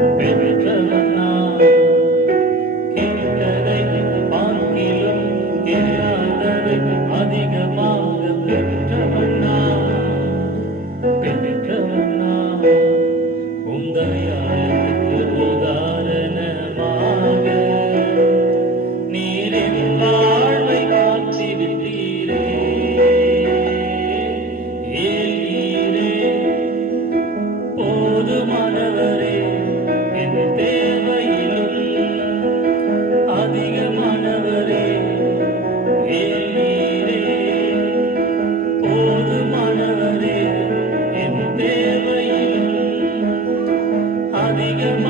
பெற்றவன் நான், கேட்டதை பார்க்கிலும் கேளாததை அதிகமாக பெற்றவன் நான், பெற்றவன் நான். உம் தயாளுக்கு உதாரணமாக நீர் என் வாழ்வை மாற்றிவிட்டீரே. ஏலீரே, போதுமானவரே, என் தேவையிலும் அதிகமானவரே. ஏலீரே, போதுமானவரே, என் தேவையிலும் அதிகமானவரே.